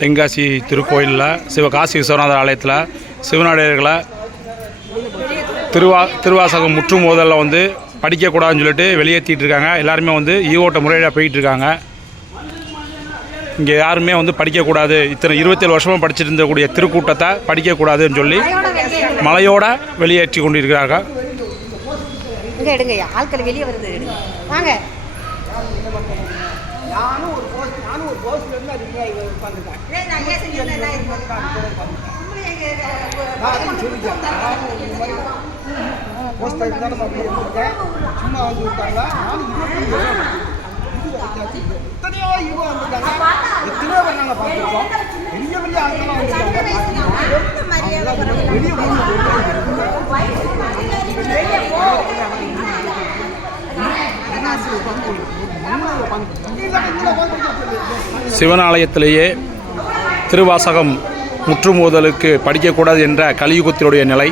தென்காசி திருக்கோயிலில் சிவகாசி விஸ்வநாதர் ஆலயத்தில் சிவநாடியர்களை திருவாசகம் முற்றுமோதலில் வந்து படிக்கக்கூடாதுன்னு சொல்லிட்டு வெளியேற்றிட்டு இருக்காங்க. எல்லாருமே வந்து ஈவோட்ட முறையில் போயிட்டு இருக்காங்க. இங்கே யாருமே வந்து படிக்கக்கூடாது, இத்தனை 27 வருஷமாக படிச்சுட்டு இருந்தக்கூடிய திருக்கூட்டத்தை படிக்கக்கூடாதுன்னு சொல்லி மலையோட வெளியேற்றி கொண்டிருக்கிறார்கள். ஆட்கள் வெளியே வருது வாங்க. சும்மா வந்து விட்டாங்க. எத்தனையோ ஈவோ வந்துட்டாங்க, எத்தனையோ பேர் நாங்கள் பார்த்துருக்கோம். பெரிய பெரிய ஆட்கள்லாம் வந்துருக்காங்க. சிவனாலயத்திலேயே திருவாசகம் முற்றுமோதலுக்கு படிக்கக்கூடாது என்ற கலியுகத்தினுடைய நிலை.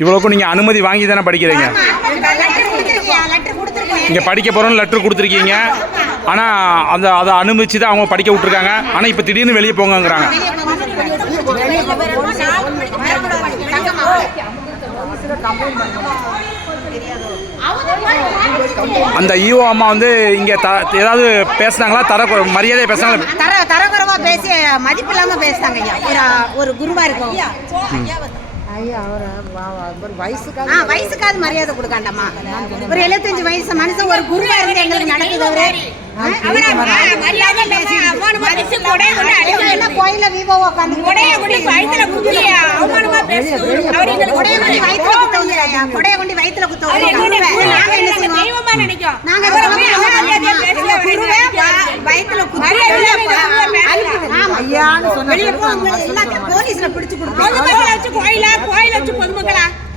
இவ்வளவுக்கும் நீங்க அனுமதி வாங்கி தானே படிக்கிறீங்க? இங்க படிக்க போறோம்னு லெட்டர் கொடுத்துருக்கீங்க. ஆனா அதை அனுமதிச்சு தான் அவங்க படிக்க விட்டுருக்காங்க. ஆனா இப்ப திடீர்னு வெளியே போங்கங்கிறாங்க. அந்த ஈஓ அம்மா வந்து இங்க ஏதாவது பேசுனாங்களா? மரியாதையை பேசுனாங்க, தரக்குறைவா பேசி மதிப்பு இல்லாம பேசுறாங்க. ஐயா ஒரு குருவா இருக்கும் ஐயா, வயசுக்காவது மரியாதை கொடுக்காண்டம்மா. ஒரு 75 வயசு மனுஷன் ஒரு குருவா இருந்து எங்களுக்கு நடக்குது. கோயில வீவோ உட்காந்து கொடைய கொண்டு வயிற்றுல குத்த போலீஸ்ல பிடிச்சு கொடுத்து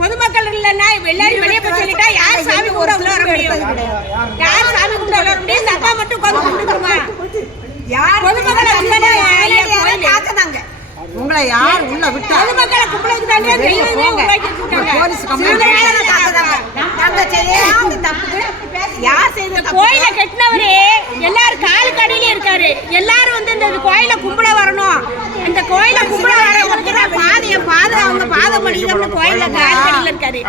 பொதுமக்கள் இல்லைன்னா எல்லாரும் வெளியே போய் சொல்லிட்டா யார் சாமி கூட உள்ள வர முடியும்? யார் சாமி கூட உள்ள வர முடியும்? சப்பா மட்டும் உட்காந்து கும்பிட்டுருமா? யார் பொதுமக்களை காக்கதாங்க? உங்களை யார் உள்ள விட்டா? பொதுமக்களை கும்பிடுறதுக்கு தானே தெய்வமே உருவாக்கி விட்டாங்க. போலீஸ் கம்ப்ளைண்ட் யார் செய்த கோயில கட்டினவரே எல்லாரும் காலு கடையில இருக்காரு. எல்லாரும் வந்து இந்த கோயில கும்பிட வரணும். இந்த கோயில கும்பிட வரவங்களுக்கு தான் பாதை அவங்க பாதம் பண்ணிக்கிட்டு கோயில காலு கடையில இருக்காரு.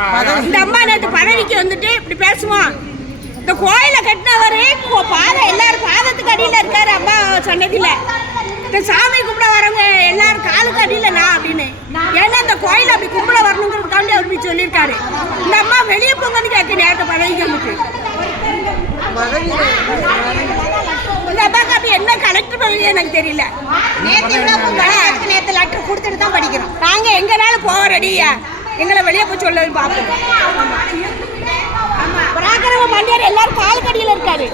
இந்த அம்மா நேற்று பதவிக்கு வந்துட்டு இப்படி பேசுவோம். இந்த கோயில கட்டினவரே பாதை எல்லாரும் பாதத்துக்கு அடியில இருக்காரு. அம்மா சொன்னதில்ல இந்த சாமி கும்பிட வரவங்க எல்லாரும் காலுக்கு அடியில நான் அப்படின்னு. ஏன்னா இந்த கோயில அப்படி கும்பிட வரணுங்கிறதுக்காண்டி அப்படி சொல்லியிருக்காரு. இந்த அம்மா வெளியே போங்கன்னு கேட்க நேரத்தை பதவிக்கு வந்துட்டு இந்த அம்மாக்கு அப்படி என்ன கலெக்டர் பதவி எனக்கு தெரியல. நேற்று லெட்டர் கொடுத்துட்டு தான் படிக்கிறோம். நாங்க எங்கனாலும் போக ரெடியா, எங்களை வெளியே போய் சொல்ல பார்ப்போம். பராக்கிரம மன்னியர் எல்லாரும் கால் கடியில் இருக்காரு.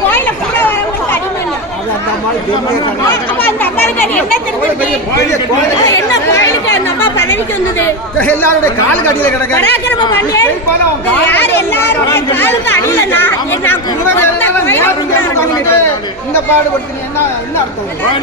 கோயில கூட வரவங்களுக்கு அடிமை இல்லை. அந்த அம்மாவுக்கு என்ன தெரிஞ்சது? என்ன கோயிலுக்கு அந்த அம்மா பதவிக்கு வந்தது? எல்லாருடைய கால் கடியில கிடக்கு. பராக்கிரம மன்னியர் யார் எல்லாரும் காலுக்கு அடியில இந்த பாடுபடுத்துறீங்க என்ன அர்த்தம்?